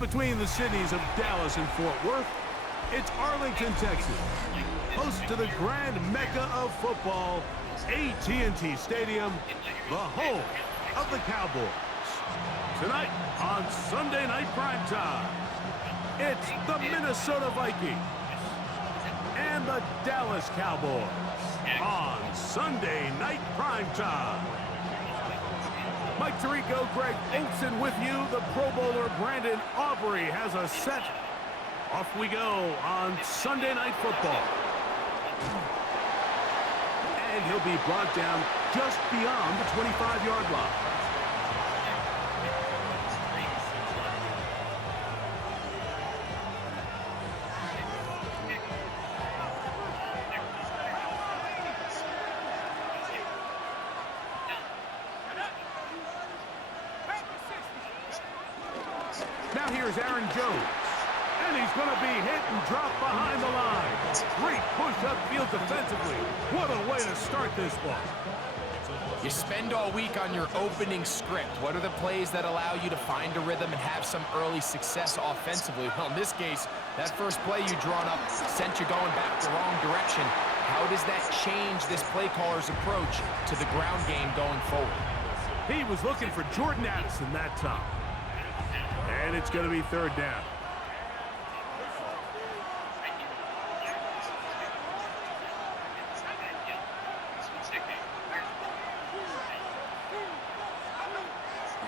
between the cities of Dallas and Fort Worth, it's Arlington, Texas, host to the grand mecca of football, AT&T Stadium, the home of the Cowboys. Tonight on Sunday Night Primetime, it's the Minnesota Vikings and the Dallas Cowboys on Sunday Night Primetime. Mike Tirico, Greg Olsen with you. The Pro Bowler Brandon Aubrey has a set. Off we go on Sunday Night Football. And he'll be brought down just beyond the 25-yard line. Now here's Aaron Jones. And he's going to be hit and dropped behind the line. Great push upfield defensively. What a way to start this ball. You spend all week on your opening script. What are the plays that allow you to find a rhythm and have some early success offensively? Well, in this case, that first play you drawn up sent you going back the wrong direction. How does that change this play caller's approach to the ground game going forward? He was looking for Jordan Addison that time. And it's going to be third down.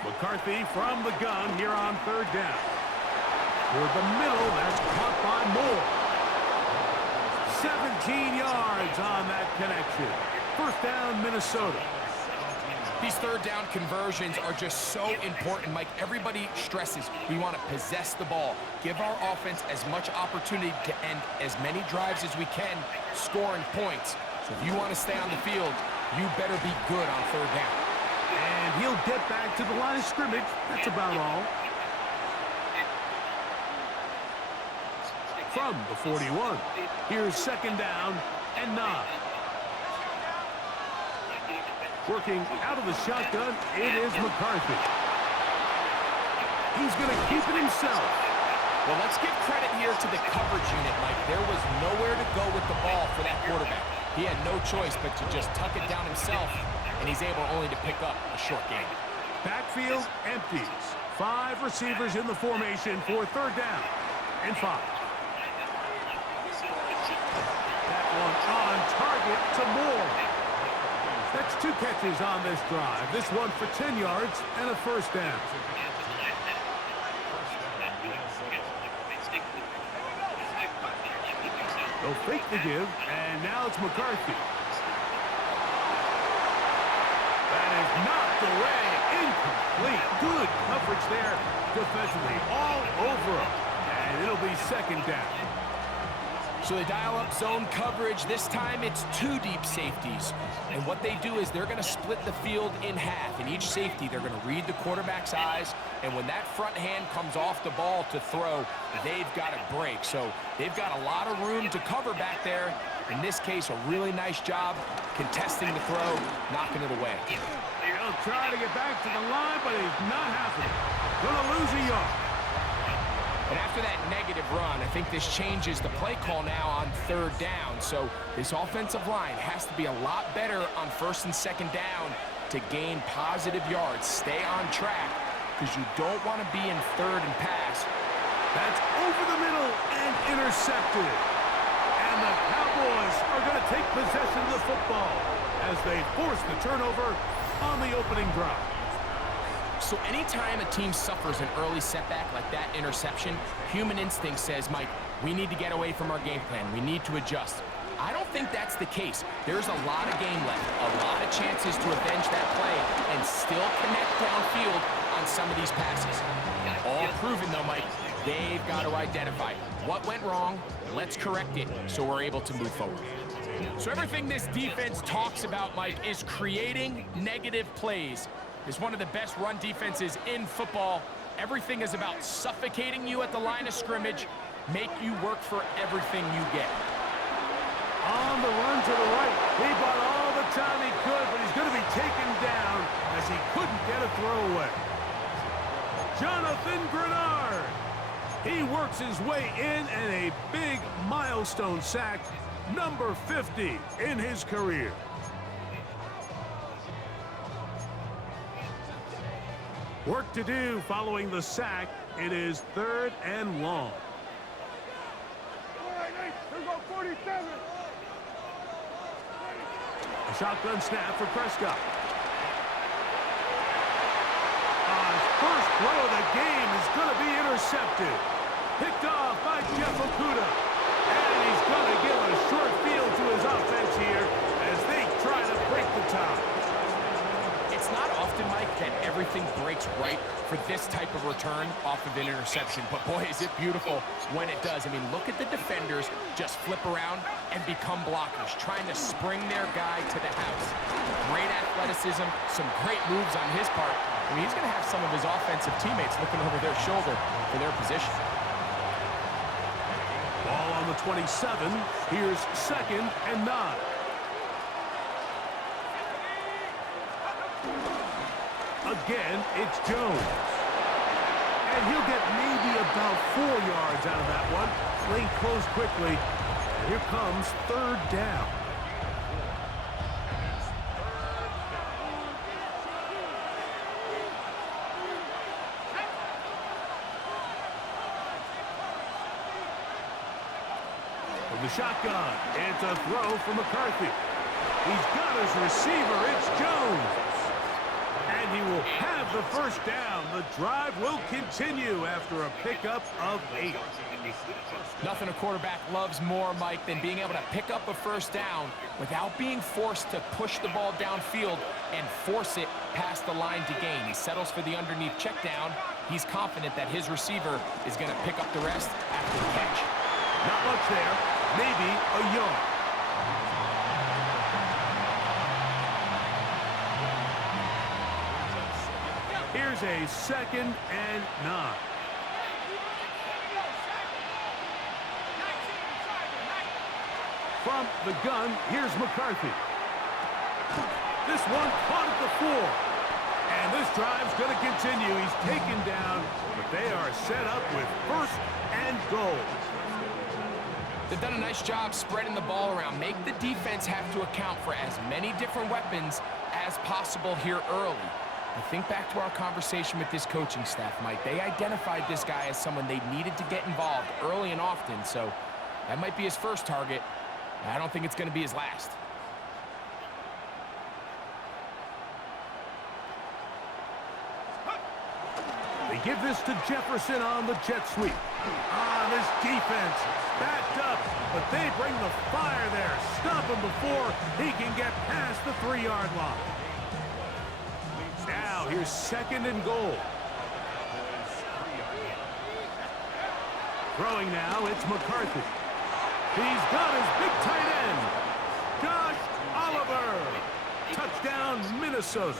McCarthy from the gun here on third down. Toward the middle, that's caught by Moore. 17 yards on that connection. First down, Minnesota. These third down conversions are just so important, Mike. Everybody stresses we want to possess the ball, give our offense as much opportunity to end as many drives as we can, scoring points. So if you want to stay on the field, you better be good on third down. And he'll get back to the line of scrimmage. That's about all. From the 41, here's second down and 9. Working out of the shotgun, it is McCarthy. He's going to keep it himself. Well, let's give credit here to the coverage unit, Mike. There was nowhere to go with the ball for that quarterback. He had no choice but to just tuck it down himself, and he's able only to pick up a short gain. Backfield empties. 5 receivers in the formation for third down and 5. That one on target to Moore. That's 2 catches on this drive. This one for 10 yards and a first down. They'll fake the give, and now it's McCarthy. That is knocked away. Incomplete. Good coverage there defensively. All over him. And it'll be second down. So they dial up zone coverage. This time it's 2 deep safeties. And what they do is they're going to split the field in half. In each safety, they're going to read the quarterback's eyes. And when that front hand comes off the ball to throw, they've got to break. So they've got a lot of room to cover back there. In this case, a really nice job contesting the throw, knocking it away. He'll try to get back to the line, but he's not happening. Going to lose a yard. And after that negative run, I think this changes the play call now on third down. So this offensive line has to be a lot better on first and second down to gain positive yards. Stay on track because you don't want to be in third and pass. That's over the middle and intercepted. And the Cowboys are going to take possession of the football as they force the turnover on the opening drive. So anytime a team suffers an early setback like that interception, human instinct says, Mike, we need to get away from our game plan. We need to adjust. I don't think that's the case. There's a lot of game left, a lot of chances to avenge that play and still connect downfield on some of these passes. All proven, though, Mike. They've got to identify what went wrong, let's correct it so we're able to move forward. So everything this defense talks about, Mike, is creating negative plays. It's one of the best run defenses in football. Everything is about suffocating you at the line of scrimmage, make you work for everything you get. On the run to the right. He bought all the time he could, but he's going to be taken down as he couldn't get a throw away. Jonathan Grenard He works his way in, and a big milestone sack, number 50 in his career. Work to do following the sack. It is 3rd and long. A shotgun snap for Prescott. On first throw of the game is going to be intercepted. Picked off by Jeff Okudah. And he's going to give a short field to his offense here as they try to break the tie. It's not often, Mike, that everything breaks right for this type of return off of an interception. But, boy, is it beautiful when it does. I mean, look at the defenders just flip around and become blockers, trying to spring their guy to the house. Great athleticism, some great moves on his part. I mean, he's going to have some of his offensive teammates looking over their shoulder for their position. Ball on the 27. Here's 2nd and 9. Again, it's Jones. And he'll get maybe about 4 yards out of that one. Lane closed quickly. And here comes 3rd down. From the shotgun, it's a throw for McCarthy. He's got his receiver. It's Jones. And he will have the first down. The drive will continue after a pickup of 8. Nothing a quarterback loves more, Mike, than being able to pick up a first down without being forced to push the ball downfield and force it past the line to gain. He settles for the underneath check down. He's confident that his receiver is going to pick up the rest after the catch. Not much there. Maybe a yard. Here's a 2nd and 9. From the gun, here's McCarthy. This one caught at the 4. And this drive's going to continue. He's taken down, but they are set up with 1st and goal. They've done a nice job spreading the ball around. Make the defense have to account for as many different weapons as possible here early. I think back to our conversation with this coaching staff, Mike. They identified this guy as someone they needed to get involved early and often, so that might be his first target. I don't think it's going to be his last. They give this to Jefferson on the jet sweep. This defense backed up, but they bring the fire there. Stop him before he can get past the 3-yard line. Now here's 2nd and goal. Throwing now, it's McCarthy. He's got his big tight end, Josh Oliver. Touchdown, Minnesota.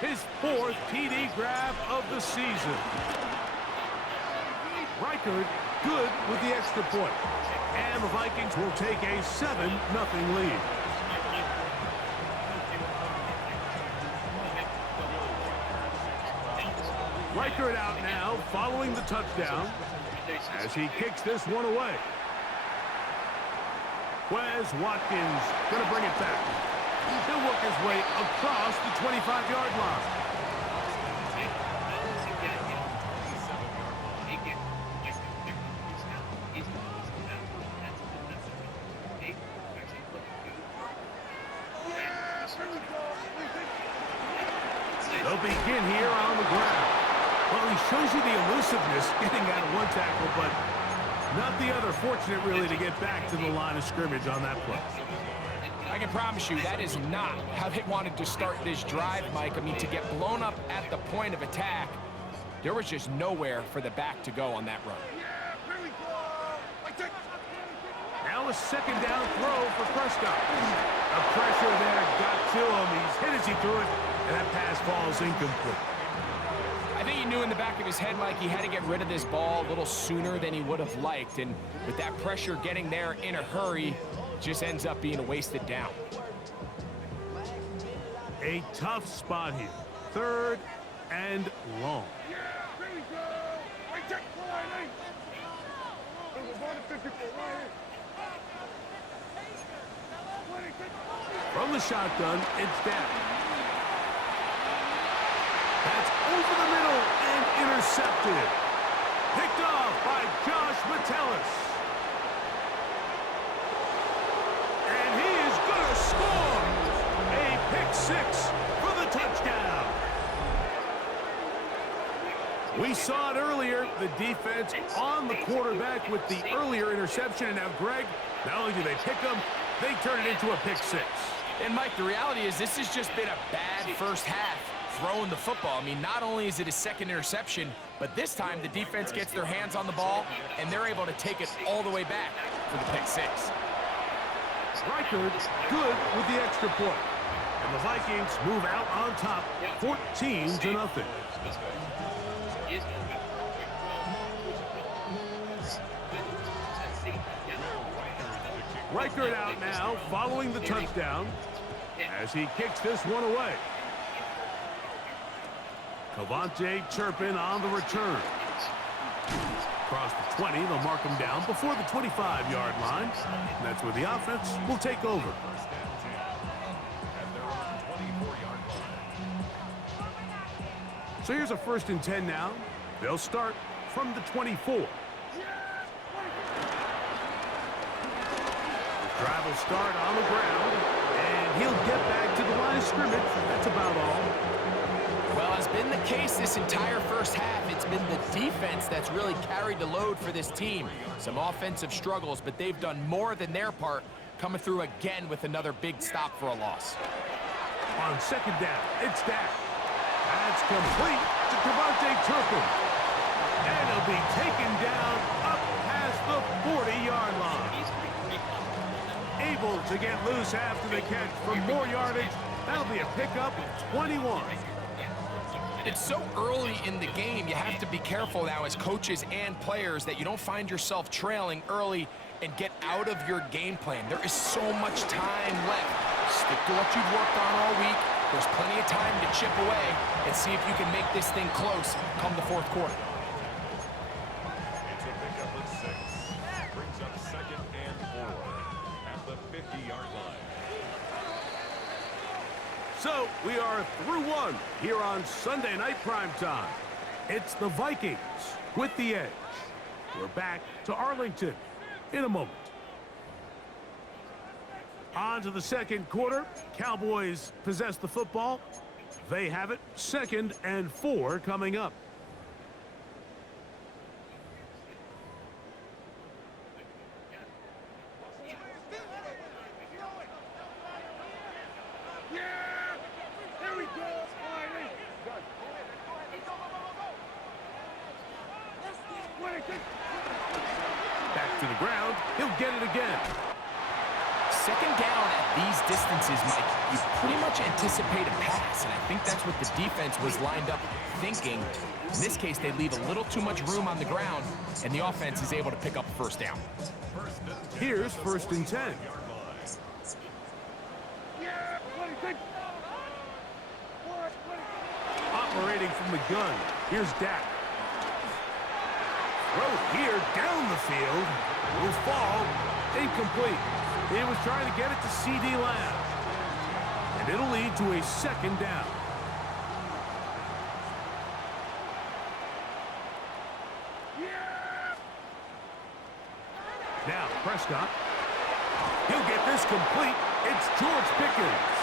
His 4th TD grab of the season. Reichard good with the extra point. And the Vikings will take a 7-0 lead. Reichard out now following the touchdown as he kicks this one away. Wes Watkins going to bring it back. He'll work his way across the 25-yard line. They'll begin here on the ground. Well, he shows you the elusiveness getting out of one tackle, but not the other. Fortunate, really, to get back to the line of scrimmage on that play. I can promise you that is not how they wanted to start this drive, Mike. I mean, to get blown up at the point of attack, there was just nowhere for the back to go on that run. Now a 2nd down throw for Prescott. The pressure there got to him. He's hit as he threw it, and that pass falls incomplete. I think he knew in the back of his head, Mike, he had to get rid of this ball a little sooner than he would have liked. And with that pressure getting there in a hurry, just ends up being a wasted down. A tough spot here. 3rd and long. From the shotgun, it's down. That's over the middle and intercepted. Picked off by Josh Metellus. And he is going to score. A pick six for the touchdown. We saw it earlier, the defense on the quarterback with the earlier interception. And now, Greg, not only do they pick him, they turn it into a pick six. And, Mike, the reality is this has just been a bad first half throwing the football. I mean, not only is it his second interception, but this time the defense gets their hands on the ball, and they're able to take it all the way back for the pick six. Reichard good with the extra point. And the Vikings move out on top 14-0. Reichard out now following the touchdown as he kicks this one away. Cavante Turpin on the return. Across the 20, they'll mark him down before the 25-yard line. And that's where the offense will take over. So here's a 1st and 10 now. They'll start from the 24. Drive will start on the ground, and he'll get back to the line of scrimmage. That's about all. Well, as been the case this entire first half, it's been the defense that's really carried the load for this team. Some offensive struggles, but they've done more than their part, coming through again with another big stop for a loss. On 2nd down, it's Dak. That's complete to Cavante Turpin. And he'll be taken down up past the 40-yard line. Able to get loose after the catch for more yardage. That'll be a pickup of 21. It's so early in the game, you have to be careful now as coaches and players that you don't find yourself trailing early and get out of your game plan. There is so much time left. Stick to what you've worked on all week. There's plenty of time to chip away and see if you can make this thing close come the 4th quarter. It's a pickup of 6. Brings up 2nd and 4 at the 50-yard line. So we are through one here on Sunday Night Primetime. It's the Vikings with the edge. We're back to Arlington in a moment. On to the 2nd quarter. Cowboys possess the football. They have it. 2nd and 4 coming up. Back to the ground. He'll get it again. 2nd down at these distances, Mike, you pretty much anticipate a pass, and I think that's what the defense was lined up thinking. In this case, they leave a little too much room on the ground, and the offense is able to pick up a 1st down. Here's 1st and 10. Operating from the gun. Here's Dak. Throw here down the field. Will fall. Incomplete. He was trying to get it to C.D. Lamb. And it'll lead to a 2nd down. Now, Prescott. He'll get this complete. It's George Pickens.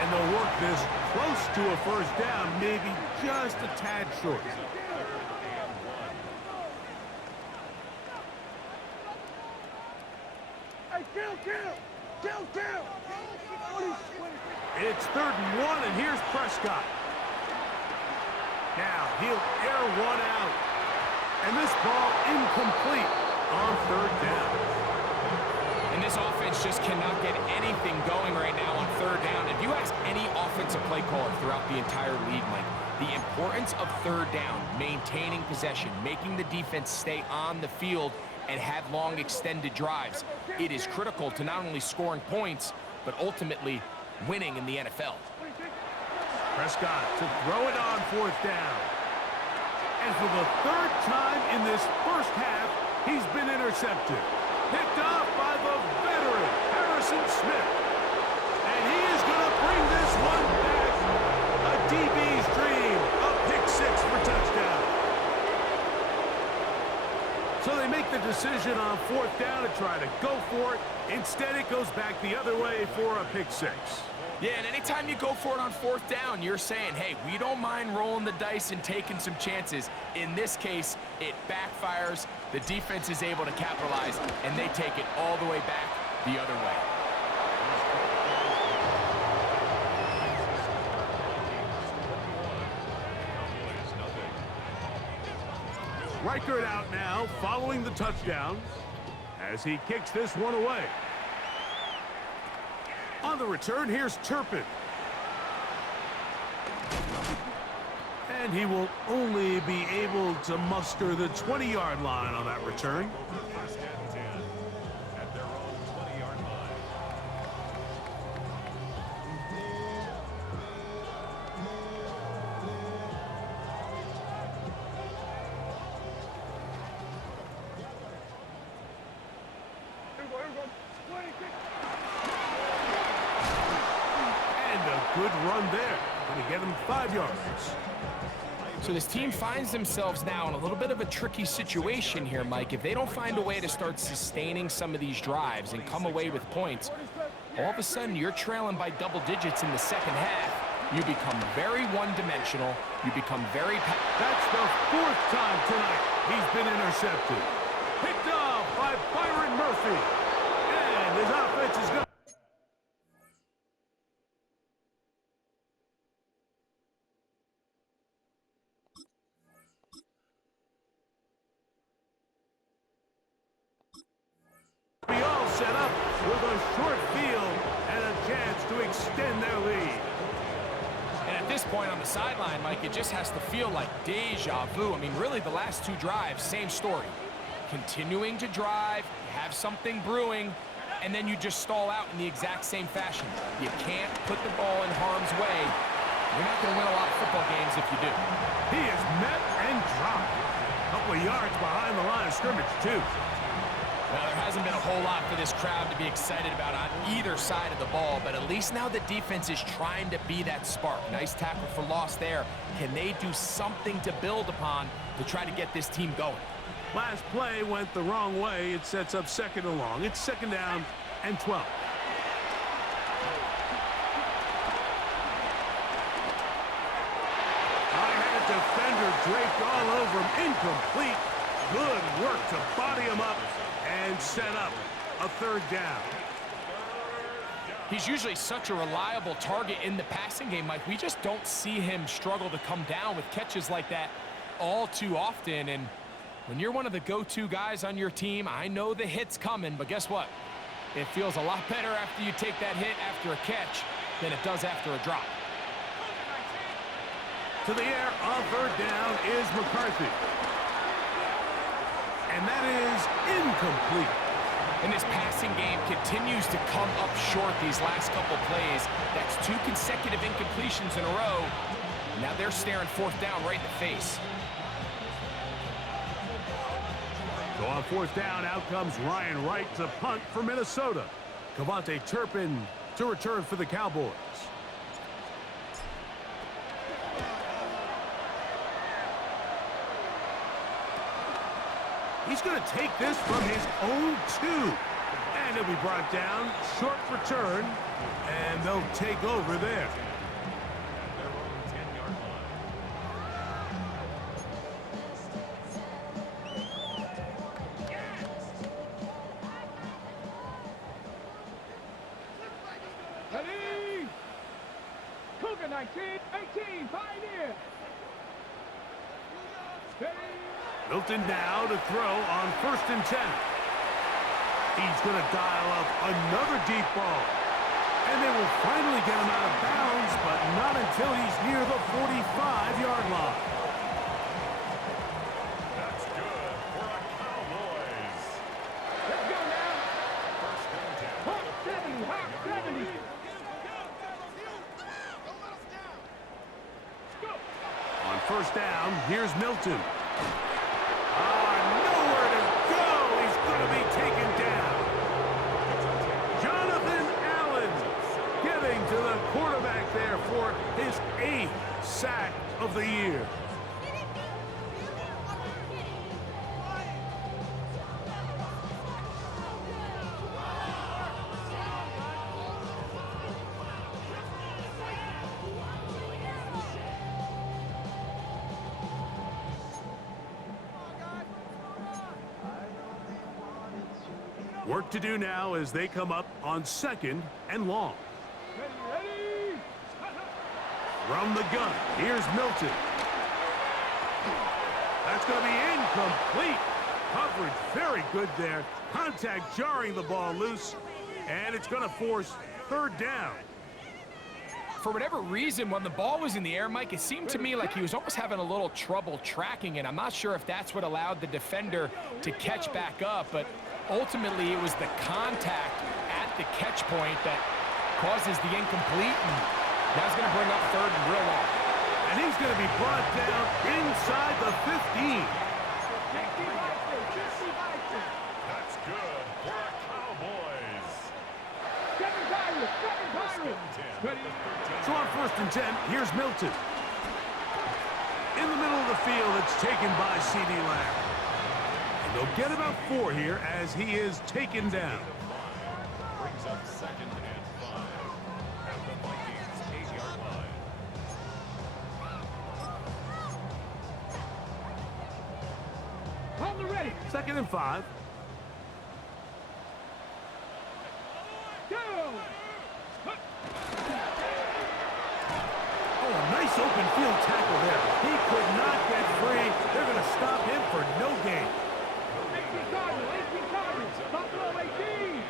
And they'll work this close to a 1st down, maybe just a tad short. It's 3rd and 1, and here's Prescott. Now he'll air one out. And this ball incomplete on 3rd down. And this offense just cannot get anything going right now on 3rd down. If you ask any offensive play caller throughout the entire league, Mike, the importance of 3rd down, maintaining possession, making the defense stay on the field and have long extended drives, it is critical to not only scoring points, but ultimately winning in the NFL. Prescott to throw it on 4th down. And for the 3rd time in this first half, he's been intercepted. intercepted. Picked off by the veteran, Harrison Smith. And he is going to bring this one back. A DB's dream. A pick six for touchdown. So they make the decision on fourth down to try to go for it. Instead, it goes back the other way for a pick six. Yeah, and anytime you go for it on fourth down, you're saying, hey, we don't mind rolling the dice and taking some chances. In this case, it backfires. The defense is able to capitalize, and they take it all the way back the other way. Reichert out now, following the touchdown, as he kicks this one away. On the return, here's Turpin. And he will only be able to muster the 20-yard line on that return. First and 10 at their own 20-yard line. And a good run there. Going to get him 5 yards. So this team finds themselves now in a little bit of a tricky situation here, Mike. If they don't find a way to start sustaining some of these drives and come away with points, all of a sudden you're trailing by double digits in the second half. You become very one-dimensional. You become very... That's the fourth time tonight he's been intercepted. Picked off by Byron Murphy. And his offense is going... be all set up with a short field and a chance to extend their lead. And at this point on the sideline, Mike, it just has to feel like deja vu. I mean, really, the last two drives, same story. Continuing to drive, have something brewing, and then you just stall out in the exact same fashion. You can't put the ball in harm's way. You're not going to win a lot of football games if you do. He is met and dropped. A couple of yards behind the line of scrimmage, too. Well, there hasn't been a whole lot for this crowd to be excited about on either side of the ball, but at least now the defense is trying to be that spark. Nice tackle for loss there. Can they do something to build upon to try to get this team going? Last play went the wrong way. It sets up second and long. It's second down and 12. I had a defender draped all over him. Incomplete. Good work to body him up and set up a third down. He's usually such a reliable target in the passing game, Mike. We just don't see him struggle to come down with catches like that all too often. And when you're one of the go-to guys on your team, I know the hit's coming, but guess what? It feels a lot better after you take that hit after a catch than it does after a drop. To the air on third down is McCarthy. And that is incomplete. And this passing game continues to come up short these last couple plays. That's 2 consecutive incompletions in a row. Now they're staring fourth down right in the face. So on fourth down, out comes Ryan Wright to punt for Minnesota. Kavontae Turpin to return for the Cowboys. He's going to take this from his own 2. And he'll be brought down. Short return. And they'll take over there. At their own 10-yard line. Ready? Cougar 19, 18, Pioneer. Ready? Milton now to throw on first and 10. He's going to dial up another deep ball. And they will finally get him out of bounds, but not until he's near the 45-yard line. That's good for a Cowboys. Let's go now. First and 10. Hot 70, hot 70. Go. On first down, here's Milton. Nowhere to go. He's going to quarterback there for his 8th sack of the year. Work to do now as they come up on 2nd and long. Ready. From the gun, here's Milton. That's going to be incomplete. Coverage very good there. Contact jarring the ball loose, and it's going to force 3rd down. For whatever reason, when the ball was in the air, Mike, it seemed to me like he was almost having a little trouble tracking it. I'm not sure if that's what allowed the defender to catch back up, but ultimately it was the contact at the catch point that causes the incomplete, and that's going to bring up 3rd and real long. And he's going to be brought down inside the 15. That's good for the Cowboys. Second Pirates. Ready. So on 1st and 10, here's Milton. In the middle of the field, it's taken by C.D. Lamb. And they'll get about 4 here as he is taken down. Brings up 2nd and 5 at the Vikings 8-yard line. On the ready. 2nd and 5. Go. Oh, a nice open field tackle there. He could not get free. They're going to stop him for no gain. 18 Cardinals. Buffalo 18.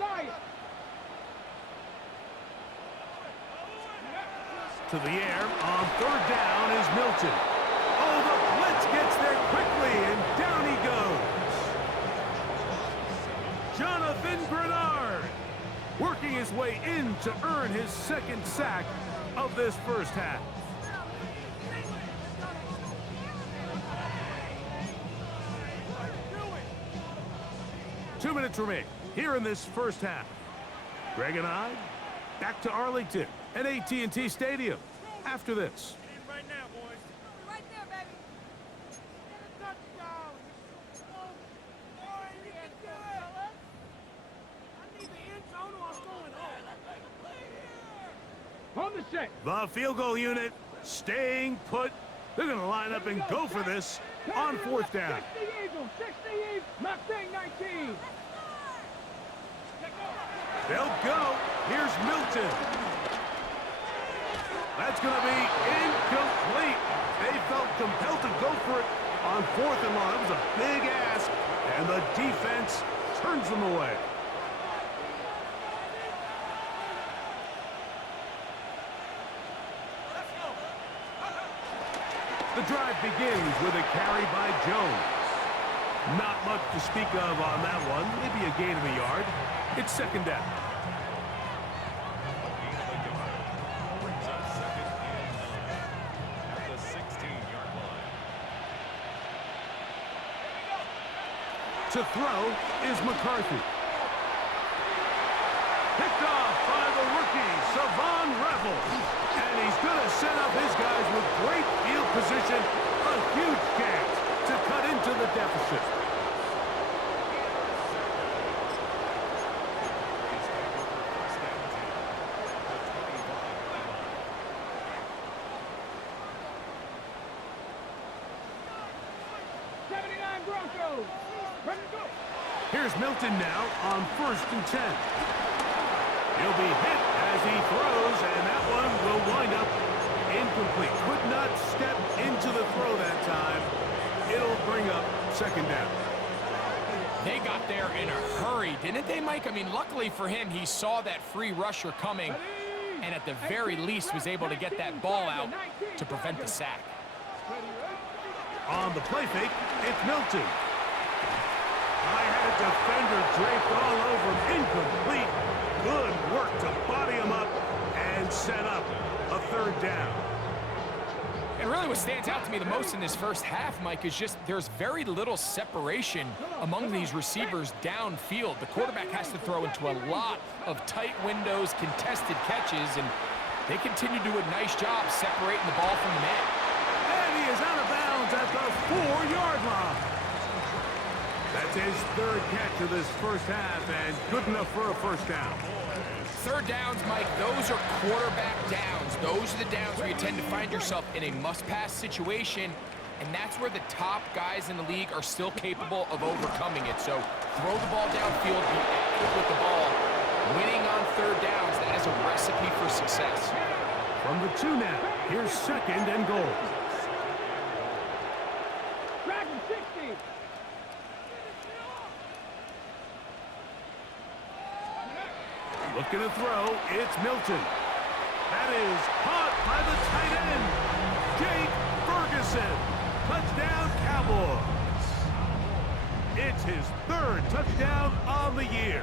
Lions. To the air on 3rd down is Milton. Oh, the blitz gets there quickly, and down he goes. Jonathan Bernard working his way in to earn his 2nd sack of this first half. Two minutes remain here in this first half. Greg and I back to Arlington at AT&T Stadium after this. Right now, boys. Right there, baby. Get a touchdown. You can do it. I need the end zone or I'm going home. On the set. The field goal unit staying put. They're going to line up and go for this on 4th down. 60 Eagles. 60 Eagles. Mustang 19. They'll go. Here's Milton. That's going to be incomplete. They felt compelled to go for it on 4th and long. It was a big ask, and the defense turns them away. The drive begins with a carry by Jones. Not much to speak of on that one. Maybe a gain of a yard. It's 2nd down. Brings up 2nd and 9 at the 16-yard line. To throw is McCarthy. Picked off by the rookie, Savon Revel. And he's going to set up his guys with great field position. A huge chance to cut into the deficit. Here's Milton now on 1st and 10. He'll be hit as he throws, and that one will wind up incomplete. Could not step into the throw that time. It'll bring up 2nd down. They got there in a hurry, didn't they, Mike? I mean, luckily for him, he saw that free rusher coming, and at the very least was able to get that ball out to prevent the sack. On the play fake, it's Milton. I had a defender draped all over him. Incomplete. Good work to body him up and set up a 3rd down. And And really what stands out to me the most in this first half, Mike, is just there's very little separation among these receivers downfield. The quarterback has to throw into a lot of tight windows, contested catches, and they continue to do a nice job separating the ball from the man. And he is out of bounds at the 4-yard line. That's his third catch of this first half, and good enough for a first down. Third downs, Mike, those are quarterback downs. Those are the downs where you tend to find yourself in a must-pass situation, and that's where the top guys in the league are still capable of overcoming it. So throw the ball downfield, be accurate with the ball. Winning on third downs, that is a recipe for success. From the 2 now, here's second and goal. Dragon 60. Looking to throw, it's Milton. That is caught by the tight end, Jake Ferguson. Touchdown, Cowboys. It's his third touchdown on the year.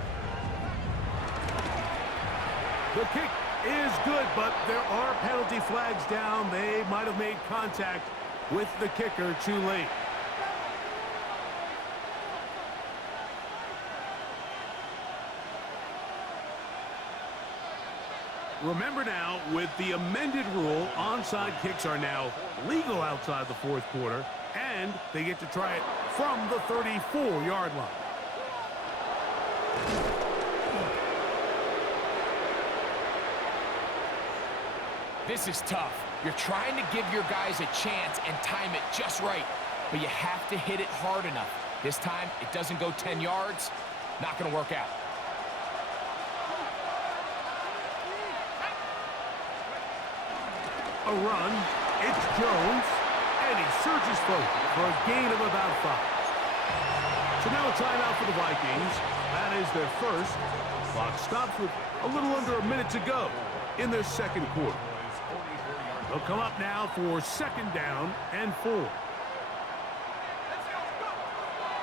The kick is good, but there are penalty flags down. They might have made contact with the kicker too late. Remember now, with the amended rule, onside kicks are now legal outside the fourth quarter, and they get to try it from the 34-yard line. This is tough. You're trying to give your guys a chance and time it just right, but you have to hit it hard enough. This time, it doesn't go 10 yards. Not going to work out. A run, it's Jones, and he surges forward for a gain of about 5. So now a timeout for the Vikings. That is their first. Clock stops with a little under a minute to go in their second quarter. They'll come up now for second down and 4.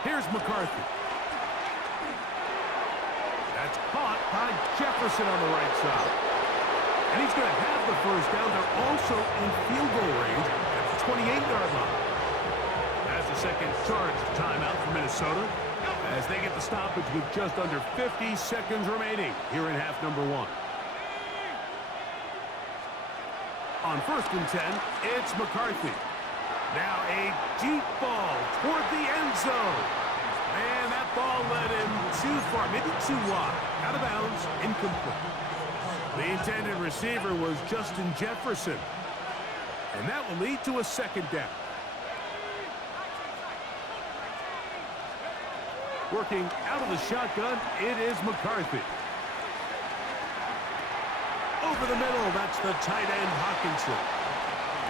Here's McCarthy. That's caught by Jefferson on the right side. And he's going to have the first down. They're also in field goal range at the 28-yard line. That's the second charged timeout for Minnesota as they get the stoppage with just under 50 seconds remaining here in half number 1. On first and 10, it's McCarthy. Now a deep ball toward the end zone. And that ball led him too far, maybe too wide. Out of bounds, incomplete. The intended receiver was Justin Jefferson. And that will lead to a second down. Working out of the shotgun, it is McCarthy. Over the middle, that's the tight end Hawkinson.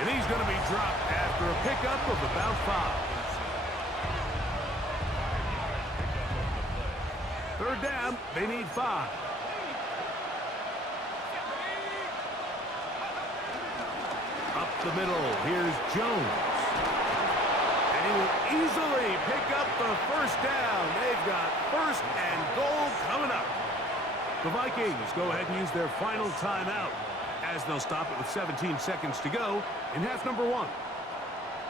And he's going to be dropped after a pickup of about 5. Third down, they need 5. Up the middle, here's Jones. And he will easily pick up the first down. They've got first and goal coming up. The Vikings go ahead and use their final timeout as they'll stop it with 17 seconds to go in half number 1.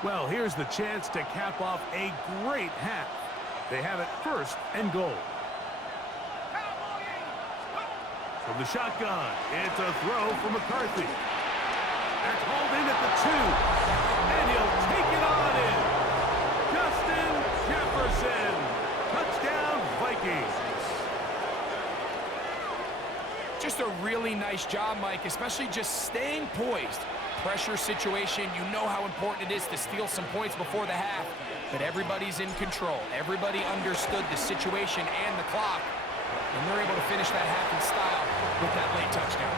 Well, here's the chance to cap off a great half. They have it first and goal. From the shotgun, it's a throw for McCarthy. That's hauled in at the 2, and he'll take it on in. Justin Jefferson, touchdown Vikings. Just a really nice job, Mike, especially just staying poised. Pressure situation, you know how important it is to steal some points before the half, but everybody's in control. Everybody understood the situation and the clock, and they're able to finish that half in style with that late touchdown.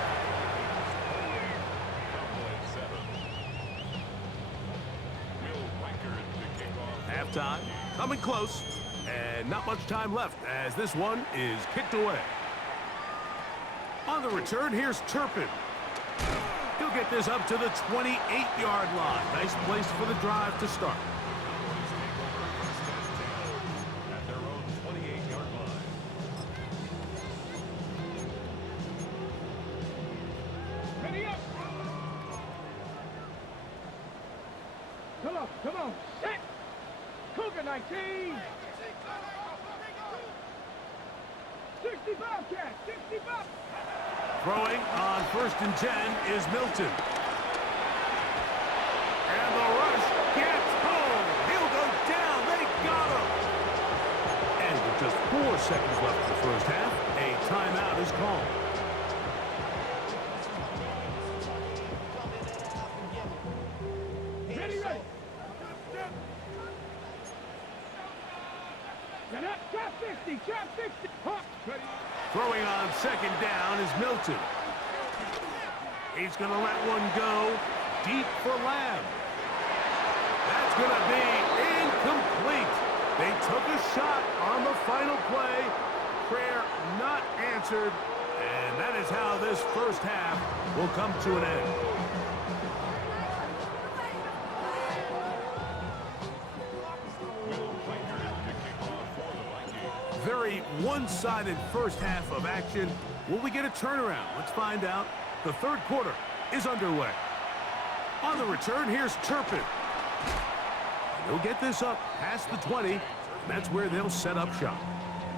Halftime, coming close, and not much time left as this one is kicked away. On the return, here's Turpin. He'll get this up to the 28-yard line. Nice place for the drive to start. At their own 28-yard line. Ready up. go. Come on. Set. Cougar 19. 65, Cat. 65. Throwing on 1st and 10 is Milton. And the rush gets home. He'll go down. They got him. And with just 4 seconds left in the first half, a timeout is called. Ready, ready. Get up. Trap 50. Trap 50. Hawk. Ready. Throwing on 2nd down is Milton. He's going to let one go deep for Lamb. That's going to be incomplete. They took a shot on the final play. Prayer not answered. And that is how this first half will come to an end. Very one-sided first half of action. Will we get a turnaround? Let's find out. The 3rd quarter is underway. On the return, here's Turpin. They'll get this up past the 20, and that's where they'll set up shop.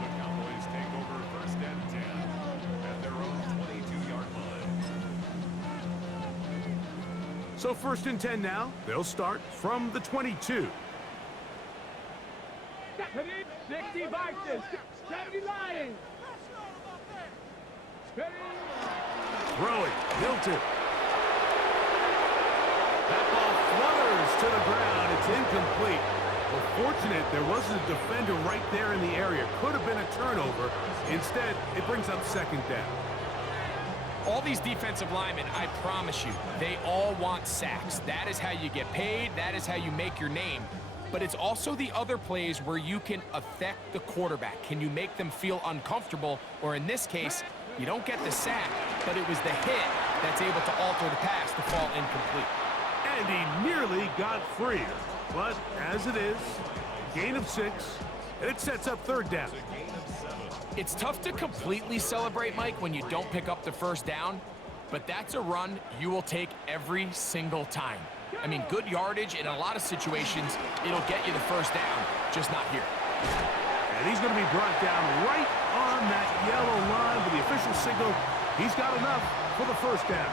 The Cowboys take over 1st and 10 at their own 22-yard line. So 1st and 10 now. They'll start from the 22. 60 Vikings. 70 Lions. Ready. Throwing, Milton. That ball flutters to the ground. It's incomplete. Well, fortunate there wasn't a defender right there in the area. Could have been a turnover. Instead, it brings up 2nd down. All these defensive linemen, I promise you, they all want sacks. That is how you get paid. That is how you make your name. But it's also the other plays where you can affect the quarterback. Can you make them feel uncomfortable? Or in this case, you don't get the sack, but it was the hit that's able to alter the pass to fall incomplete. And he nearly got free. But as it is, gain of 6, and it sets up 3rd down. It's tough to completely celebrate, Mike, when you don't pick up the 1st down, but that's a run you will take every single time. I mean, good yardage in a lot of situations, it'll get you the 1st down, just not here. And he's going to be brought down right on that yellow line with the official signal. He's got enough for the 1st down.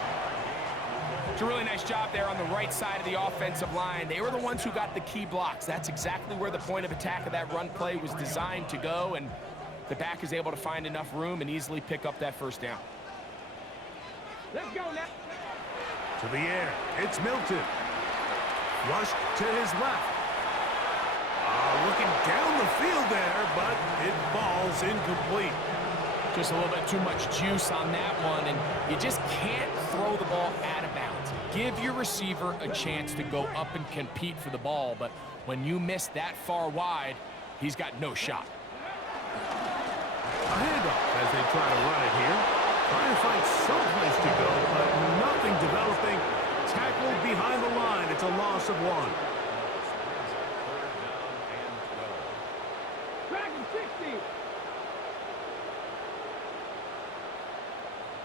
It's a really nice job there on the right side of the offensive line. They were the ones who got the key blocks. That's exactly where the point of attack of that run play was designed to go, and the back is able to find enough room and easily pick up that 1st down. Let's go now. To the air, it's Milton. Flushed to his left. Looking down the field there, but it falls incomplete. Just a little bit too much juice on that one, and you just can't throw the ball out of bounds. Give your receiver a chance to go up and compete for the ball, but when you miss that far wide, he's got no shot. A handoff as they try to run it here. Trying to find some place to go, but nothing developing. Tackled behind the line. It's a loss of 1. Dragon 60.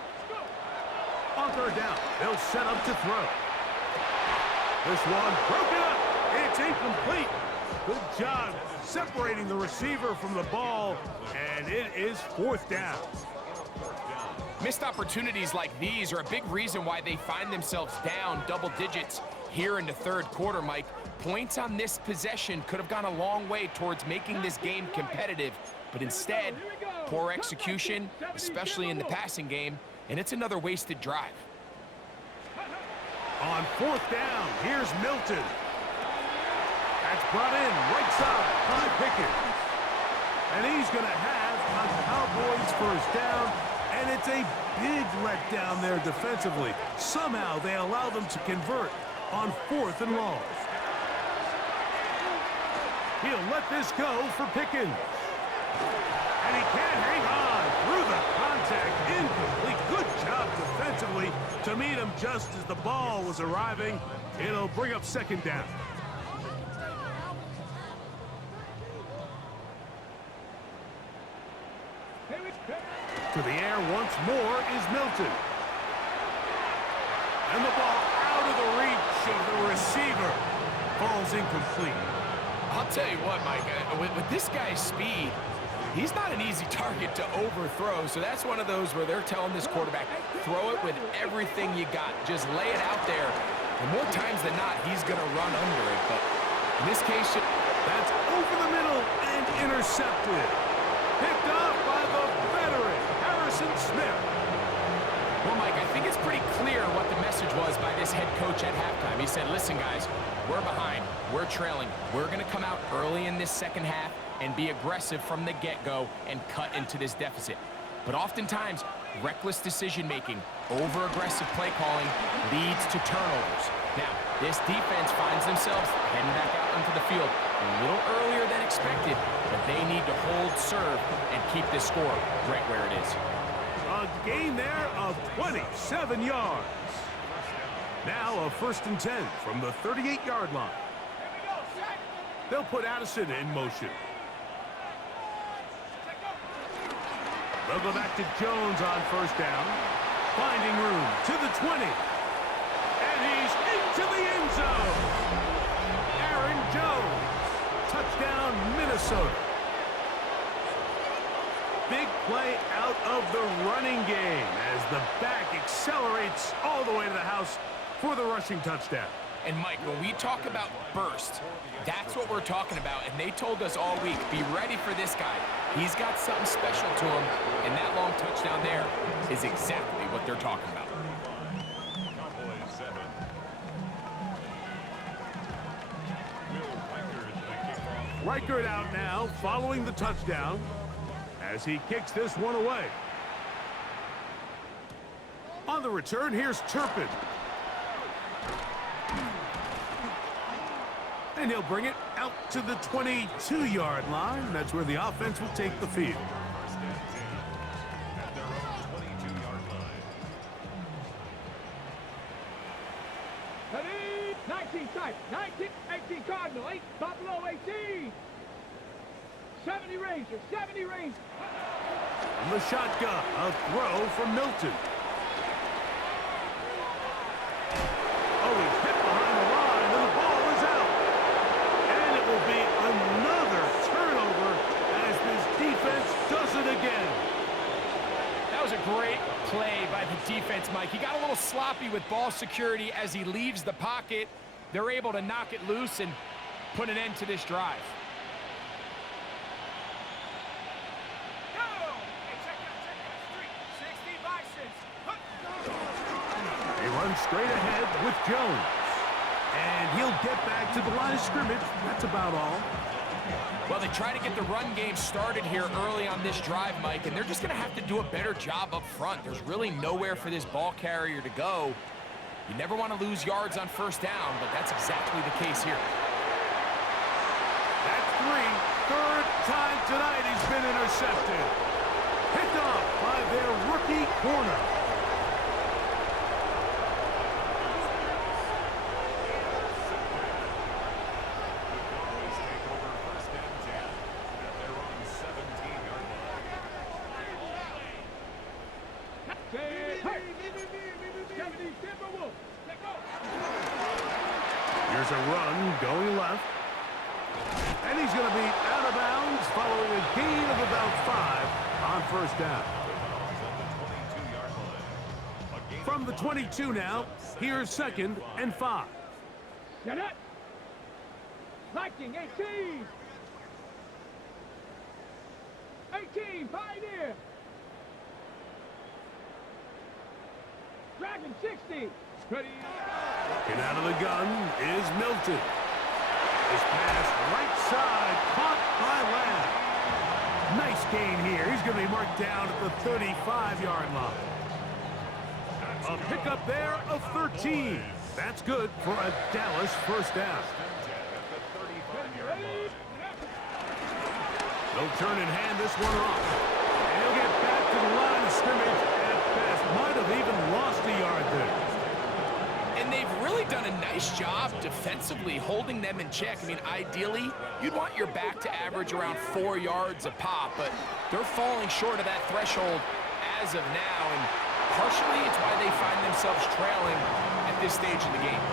Let's go. On 3rd down, they'll set up to throw. This one broken up. It's incomplete. Good job separating the receiver from the ball, and it is 4th down. Missed opportunities like these are a big reason why they find themselves down double digits here in the 3rd quarter, Mike. Points on this possession could have gone a long way towards making this game competitive, but instead, poor execution, especially in the passing game, and it's another wasted drive. On 4th down, here's Milton. That's brought in right side by Pickens. And he's going to have a Cowboys 1st down. And it's a big letdown there defensively. Somehow they allow them to convert on 4th and long. He'll let this go for Pickens. And he can't hang on through the contact. Incomplete. Good job defensively to meet him just as the ball was arriving. It'll bring up 2nd down. To the air once more is Milton. And the ball out of the reach of the receiver. Falls incomplete. I'll tell you what, Mike, with this guy's speed, he's not an easy target to overthrow, so that's one of those where they're telling this quarterback, throw it with everything you got. Just lay it out there. And more times than not, he's going to run under it. But in this case, that's over the middle and intercepted. Picked up by the veteran, Harrison Smith. Well, Mike, I think it's pretty clear what the message was by this head coach at halftime. He said, listen, guys, we're behind. We're trailing. We're going to come out early in this second half and be aggressive from the get-go and cut into this deficit. But oftentimes, reckless decision-making, over-aggressive play calling leads to turnovers. Now, this defense finds themselves heading back out onto the field a little earlier than expected, but they need to hold serve and keep this score right where it is. A gain there of 27 yards. Now a 1st and 10 from the 38-yard line. They'll put Addison in motion. They'll go back to Jones on 1st down. Finding room to the 20. And he's into the end zone. Aaron Jones. Touchdown, Minnesota. Big play out of the running game as the back accelerates all the way to the house for the rushing touchdown. And, Mike, when we talk about burst, that's what we're talking about. And they told us all week, be ready for this guy. He's got something special to him, and that long touchdown there is exactly what they're talking about. Cowboys 7. Reichert out now following the touchdown as he kicks this one away. On the return, here's Turpin. And he'll bring it out to the 22-yard line. That's where the offense will take the field. 1st and 10 at their own 22-yard line. 19 type, 19, 18 Cardinal, 8 Buffalo 18. 70 Ranger, 70 Ranger. From the shotgun, a throw from Milton. Oh, he's hit behind the line, and the ball is out. And it will be another turnover as this defense does it again. That was a great play by the defense, Mike. He got a little sloppy with ball security as he leaves the pocket. They're able to knock it loose and put an end to this drive. They run straight ahead with Jones. And he'll get back to the line of scrimmage. That's about all. Well, they try to get the run game started here early on this drive, Mike, and they're just going to have to do a better job up front. There's really nowhere for this ball carrier to go. You never want to lose yards on 1st down, but that's exactly the case here. That's 3. 3rd time tonight he's been intercepted. Picked off by their rookie corner. Here's a run going left. And he's going to be out of bounds following a gain of about 5 on 1st down. From the 22 now, here's 2nd and 5. Get it. Viking 18. 18, Pioneer. Dragon 60. Ready. And out of the gun is Milton. This pass right side caught by Lamb. Nice gain here. He's going to be marked down at the 35-yard line. A pickup there of 13. That's good for a Dallas 1st down. They'll turn and hand this one off. And he'll get back to the line of scrimmage at best. Might have even lost a yard there. And they've really done a nice job defensively holding them in check. I mean, ideally, you'd want your back to average around 4 yards a pop, but they're falling short of that threshold as of now, and partially it's why they find themselves trailing at this stage of the game.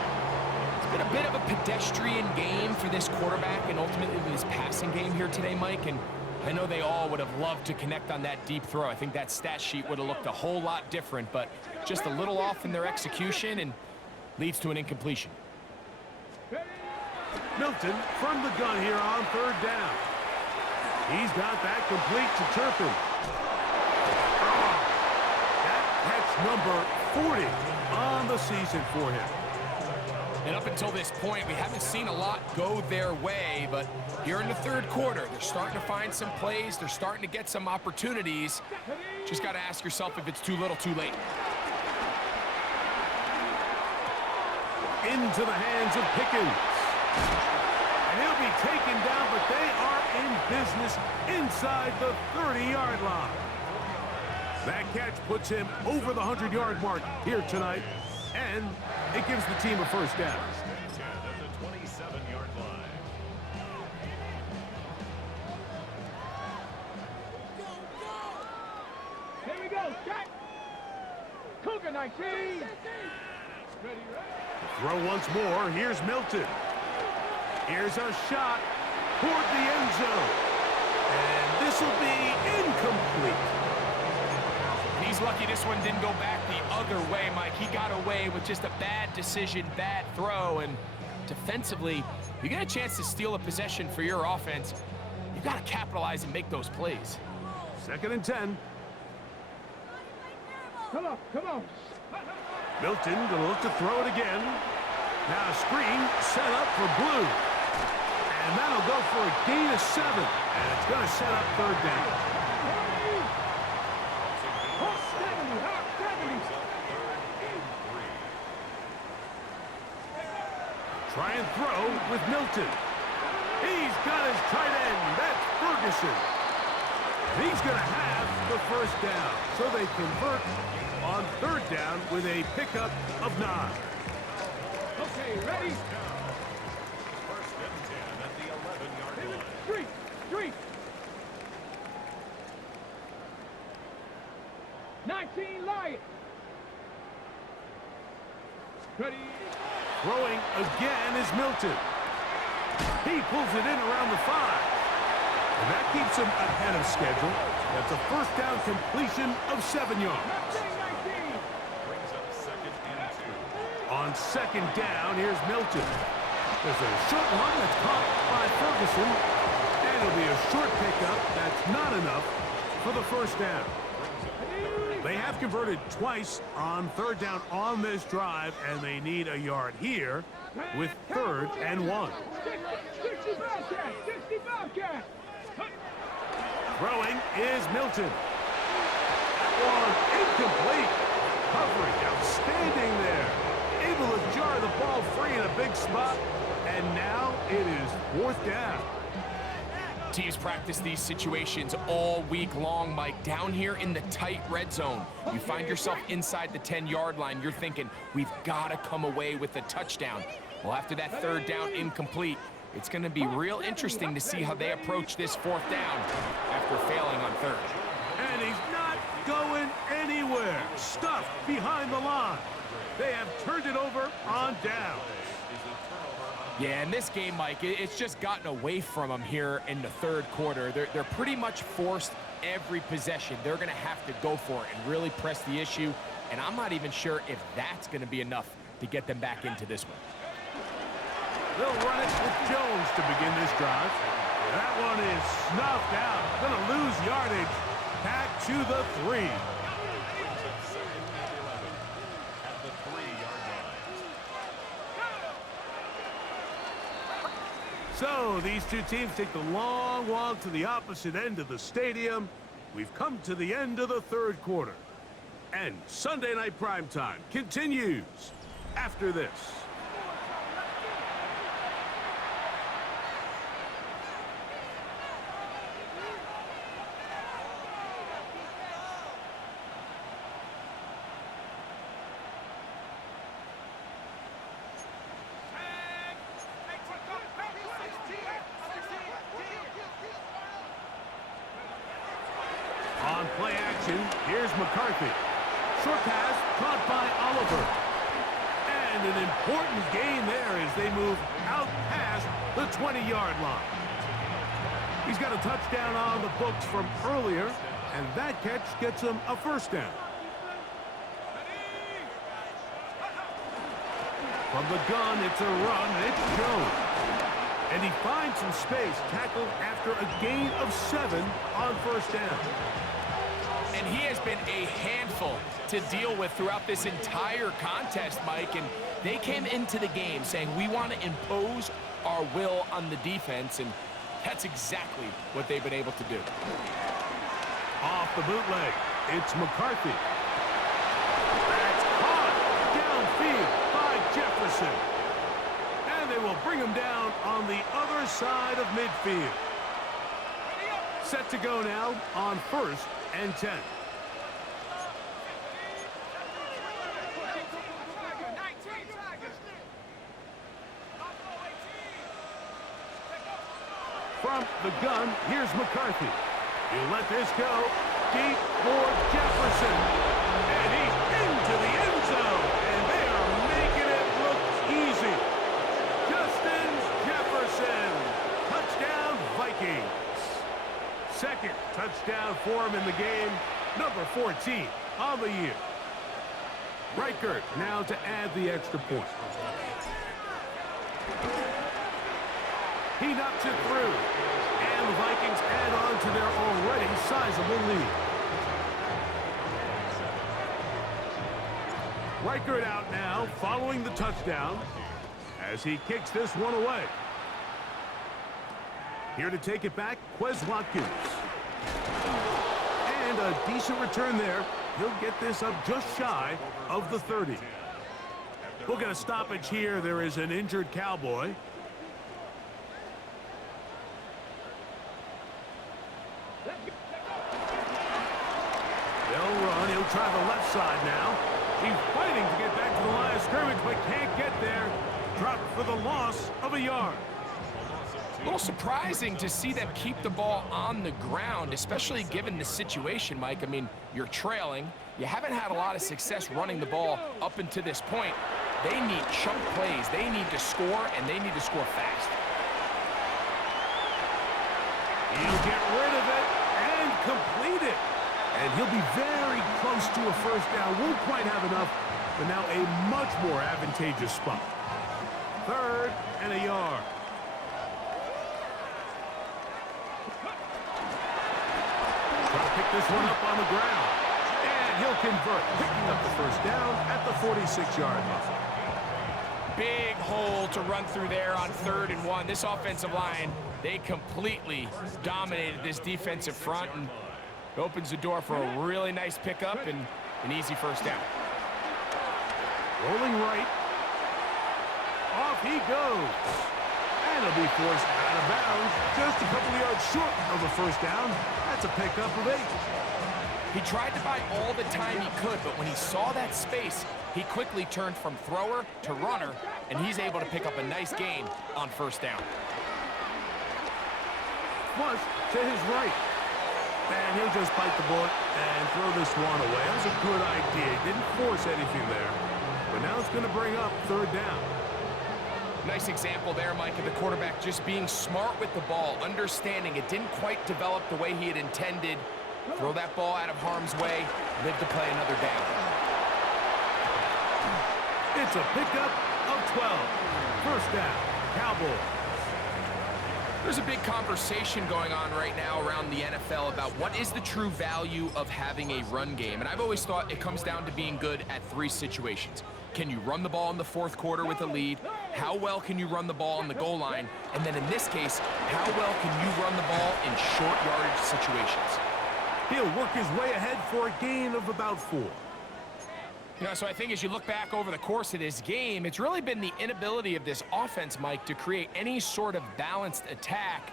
It's been a bit of a pedestrian game for this quarterback and ultimately this passing game here today, Mike, and I know they all would have loved to connect on that deep throw. I think that stat sheet would have looked a whole lot different, but just a little off in their execution and leads to an incompletion. Milton from the gun here on third down. He's got that complete to Turpin. That catch number 40 on the season for him. And up until this point, we haven't seen a lot go their way, but here in the third quarter, they're starting to find some plays. They're starting to get some opportunities. Just got to ask yourself if it's too little, too late. Into the hands of Pickens. And he'll be taken down, but they are in business inside the 30-yard line. That catch puts him over the 100-yard mark here tonight, and it gives the team a first down. At the 27-yard line. Here we go, check. Cougar 19. Ready. Throw once more. Here's Milton. Here's a shot toward the end zone. And this will be incomplete. And he's lucky this one didn't go back the other way, Mike. He got away with just a bad decision, bad throw, and defensively, you get a chance to steal a possession for your offense, you got to capitalize and make those plays. 2nd and 10. Come on. Milton gonna look to throw it again. Now a screen set up for Blue. And that'll go for a gain of 7. And it's gonna set up third down. Hawk 70. Try and throw with Milton. He's got his tight end. That's Ferguson. And he's gonna have the first down. So they convert on third down with a pickup of 9. Okay, ready? First and 10 at the 11-yard line. Street. 19 Lions. Ready? Throwing again is Milton. He pulls it in around the 5. And that keeps him ahead of schedule. That's a first down completion of 7 yards. 19. Brings up 2nd and 2. On 2nd down, here's Milton. There's a short one that's caught by Ferguson. And it'll be a short pickup. That's not enough for the first down. They have converted twice on third down on this drive, and they need a yard here with 3rd and 1. 60 Bobcat. Throwing is Milton. That one incomplete. Coverage outstanding there. Able to jar the ball free in a big spot, and now it is 4th down. Teams practice these situations all week long, Mike. Down here in the tight red zone, you find yourself inside the 10-yard line. You're thinking, we've got to come away with a touchdown. Well, after that 3rd down incomplete, it's going to be real interesting to see how they approach this 4th down after failing on 3rd. And he's not going anywhere. Stuffed behind the line. They have turned it over on down. Yeah, in this game, Mike, it's just gotten away from them here in the 3rd quarter. They're pretty much forced every possession. They're going to have to go for it and really press the issue. And I'm not even sure if that's going to be enough to get them back into this one. They'll run it with Jones to begin this drive. That one is snuffed out. Going to lose yardage. Back to the 3. At the 3-yard line. So these two teams take the long walk to the opposite end of the stadium. We've come to the end of the 3rd quarter. And Sunday Night Primetime continues after this. On play action, here's McCarthy. Short pass caught by Oliver. And an important gain there is as they move out past the 20-yard line. He's got a touchdown on the books from earlier, and that catch gets him a first down. From the gun, it's a run, and it's Jones. And he finds some space, tackled after a gain of 7 on first down. And he has been a handful to deal with throughout this entire contest, Mike. And they came into the game saying, we want to impose our will on the defense, and that's exactly what they've been able to do. Off the bootleg, it's McCarthy. That's caught downfield by Jefferson. And they will bring him down on the other side of midfield. Set to go now on 1st and 10. From the gun, here's McCarthy. He'll let this go deep for Jefferson. And he's into the end zone. And they are making it look easy. Justin Jefferson. Touchdown, Vikings. Second touchdown for him in the game. Number 14 on the year. Reichert now to add the extra point. He knocks it through. And the Vikings add on to their already sizable lead. Reichert out now, following the touchdown, as he kicks this one away. Here to take it back, Quez Watkins. And a decent return there. He'll get this up just shy of the 30. We'll get a stoppage here. There is an injured Cowboy. They'll run. He'll try the left side now. He's fighting to get back to the line of scrimmage, but can't get there. Dropped for the loss of a yard. A little surprising to see them keep the ball on the ground, especially given the situation, Mike. I mean, you're trailing. You haven't had a lot of success running the ball up until this point. They need chunk plays. They need to score, and they need to score fast. He'll get rid of it and complete it. And he'll be very close to a first down. Won't quite have enough, but now a much more advantageous spot. 3rd and a yard. Trying to pick this one up on the ground. And he'll convert, picking up the first down at the 46-yard line. Big hole to run through there on 3rd and 1. This offensive line, they completely dominated this defensive front, and it opens the door for a really nice pickup and an easy first down. Rolling right. Off he goes. And he'll be forced out of bounds. Just a couple of yards short of a first down. That's a pickup of 8. He tried to buy all the time he could, but when he saw that space, he quickly turned from thrower to runner, and he's able to pick up a nice gain on first down. Flush to his right. And he'll just bite the bullet and throw this one away. That was a good idea. He didn't force anything there. But now it's going to bring up 3rd down. Nice example there, Mike, of the quarterback just being smart with the ball, understanding it didn't quite develop the way he had intended. Throw that ball out of harm's way, live to play another down. It's a pickup of 12. First down, Cowboys. There's a big conversation going on right now around the NFL about what is the true value of having a run game. And I've always thought it comes down to being good at 3 situations. Can you run the ball in the 4th quarter with a lead? How well can you run the ball on the goal line? And then in this case, how well can you run the ball in short yardage situations? He'll work his way ahead for a gain of about 4. You know, so I think as you look back over the course of this game, it's really been the inability of this offense, Mike, to create any sort of balanced attack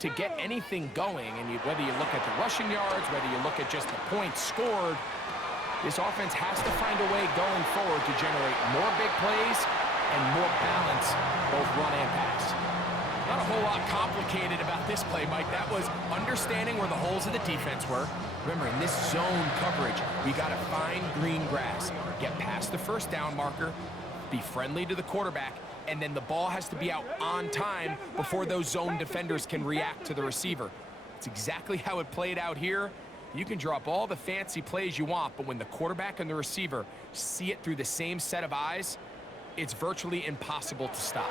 to get anything going. And whether you look at the rushing yards, whether you look at just the points scored, this offense has to find a way going forward to generate more big plays and more balance, both run and pass. Not a whole lot complicated about this play, Mike. That was understanding where the holes of the defense were. Remember, in this zone coverage, we got to find green grass, get past the first down marker, be friendly to the quarterback, and then the ball has to be out on time before those zone defenders can react to the receiver. It's exactly how it played out here. You can drop all the fancy plays you want, but when the quarterback and the receiver see it through the same set of eyes, it's virtually impossible to stop.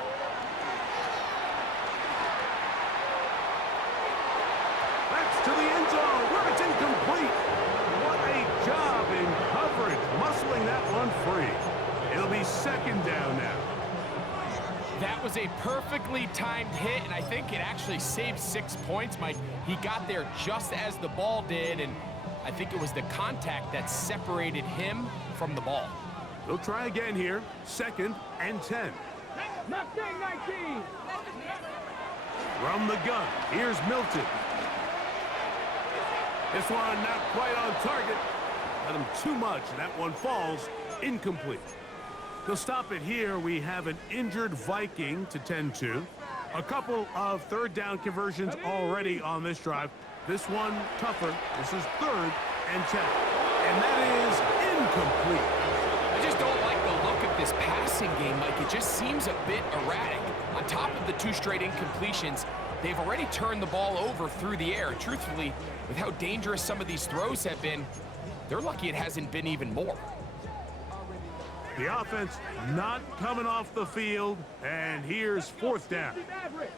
That's to the end zone, where it's incomplete. What a job in coverage, muscling that one free. It'll be second down now. That was a perfectly timed hit, and I think it actually saved 6 points, Mike. He got there just as the ball did, and I think it was the contact that separated him from the ball. They'll try again here, 2nd and 10. Mustang 19. From the gun, here's Milton. This one not quite on target. Let him too much, and that one falls incomplete. They'll stop it here. We have an injured Viking to tend to. A couple of third down conversions already on this drive. This one tougher. This is 3rd and 10. And that is incomplete. I just don't like the look of this passing game, Mike. It just seems a bit erratic. On top of the 2 straight incompletions, they've already turned the ball over through the air. Truthfully, with how dangerous some of these throws have been, they're lucky it hasn't been even more. The offense not coming off the field, and here's 4th down.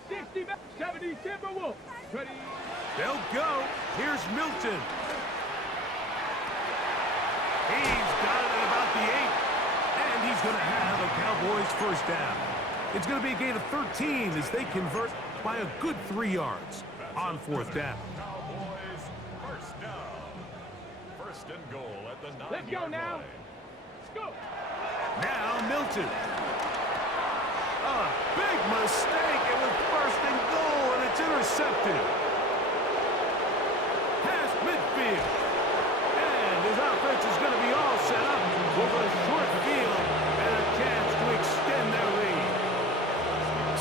60, 70 Timberwolves. Ready. They'll go. Here's Milton. He's got it at about the 8, and he's going to have a Cowboys first down. It's going to be a gain of 13 as they convert by a good 3 yards on 4th down. Cowboys first down. 1st and goal at the 9-yard line. Let's go now. Let's go. Now Milton. A big mistake. It was 1st and goal, and it's intercepted. Past midfield. And his offense is going to be all set up with a short field and a chance to extend their lead.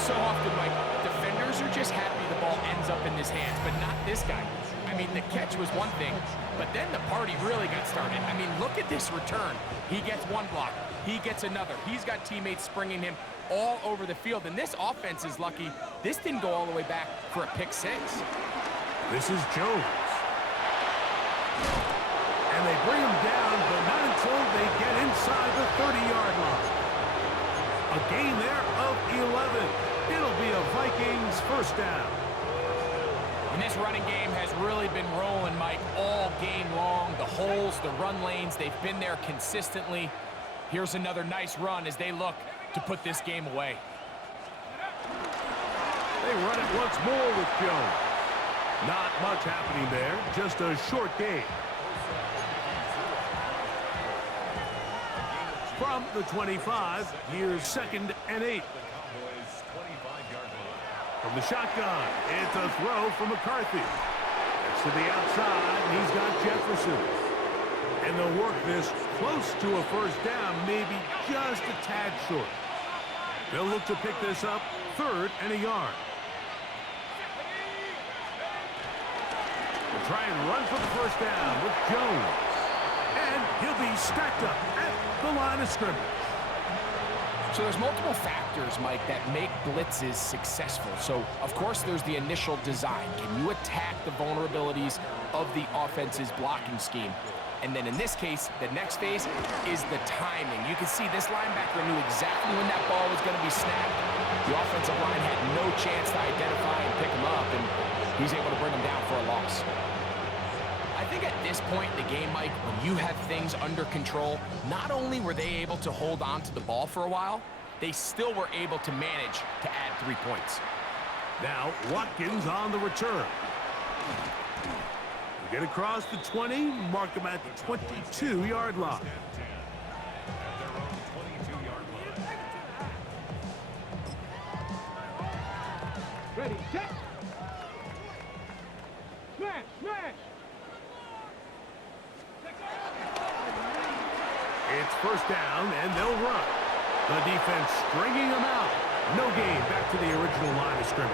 So often, Mike, defenders are just happy the ball ends up in his hands, but not this guy. I mean, the catch was one thing, but then the party really got started. I mean, look at this return. He gets one block. He gets another. He's got teammates springing him all over the field, and this offense is lucky this didn't go all the way back for a pick 6. This is Jones. And they bring him down, but not until they get inside the 30-yard line. A gain there of 11. It'll be a Vikings first down. And this running game has really been rolling, Mike, all game long. The holes, the run lanes, they've been there consistently. Here's another nice run as they look to put this game away. They run it once more with Jones. Not much happening there, just a short gain. From the 25, here's 2nd and 8. From the shotgun, it's a throw from McCarthy. It's to the outside, and he's got Jefferson. And they'll work this close to a first down, maybe just a tad short. They'll look to pick this up 3rd and a yard. They'll try and run for the first down with Jones. And he'll be stacked up at the line of scrimmage. So there's multiple factors, Mike, that make blitzes successful. So, of course, there's the initial design. Can you attack the vulnerabilities of the offense's blocking scheme? And then in this case, the next phase is the timing. You can see this linebacker knew exactly when that ball was going to be snapped. The offensive line had no chance to identify and pick him up, and he's able to bring him down for a loss. I think at this point in the game, Mike, when you have things under control, not only were they able to hold on to the ball for a while, they still were able to manage to add 3 points. Now, Watkins on the return. Get across the 20, mark him at the 22-yard line. Ready, set. Smash, smash. It's first down, and they'll run. The defense stringing them out. No gain back to the original line of scrimmage.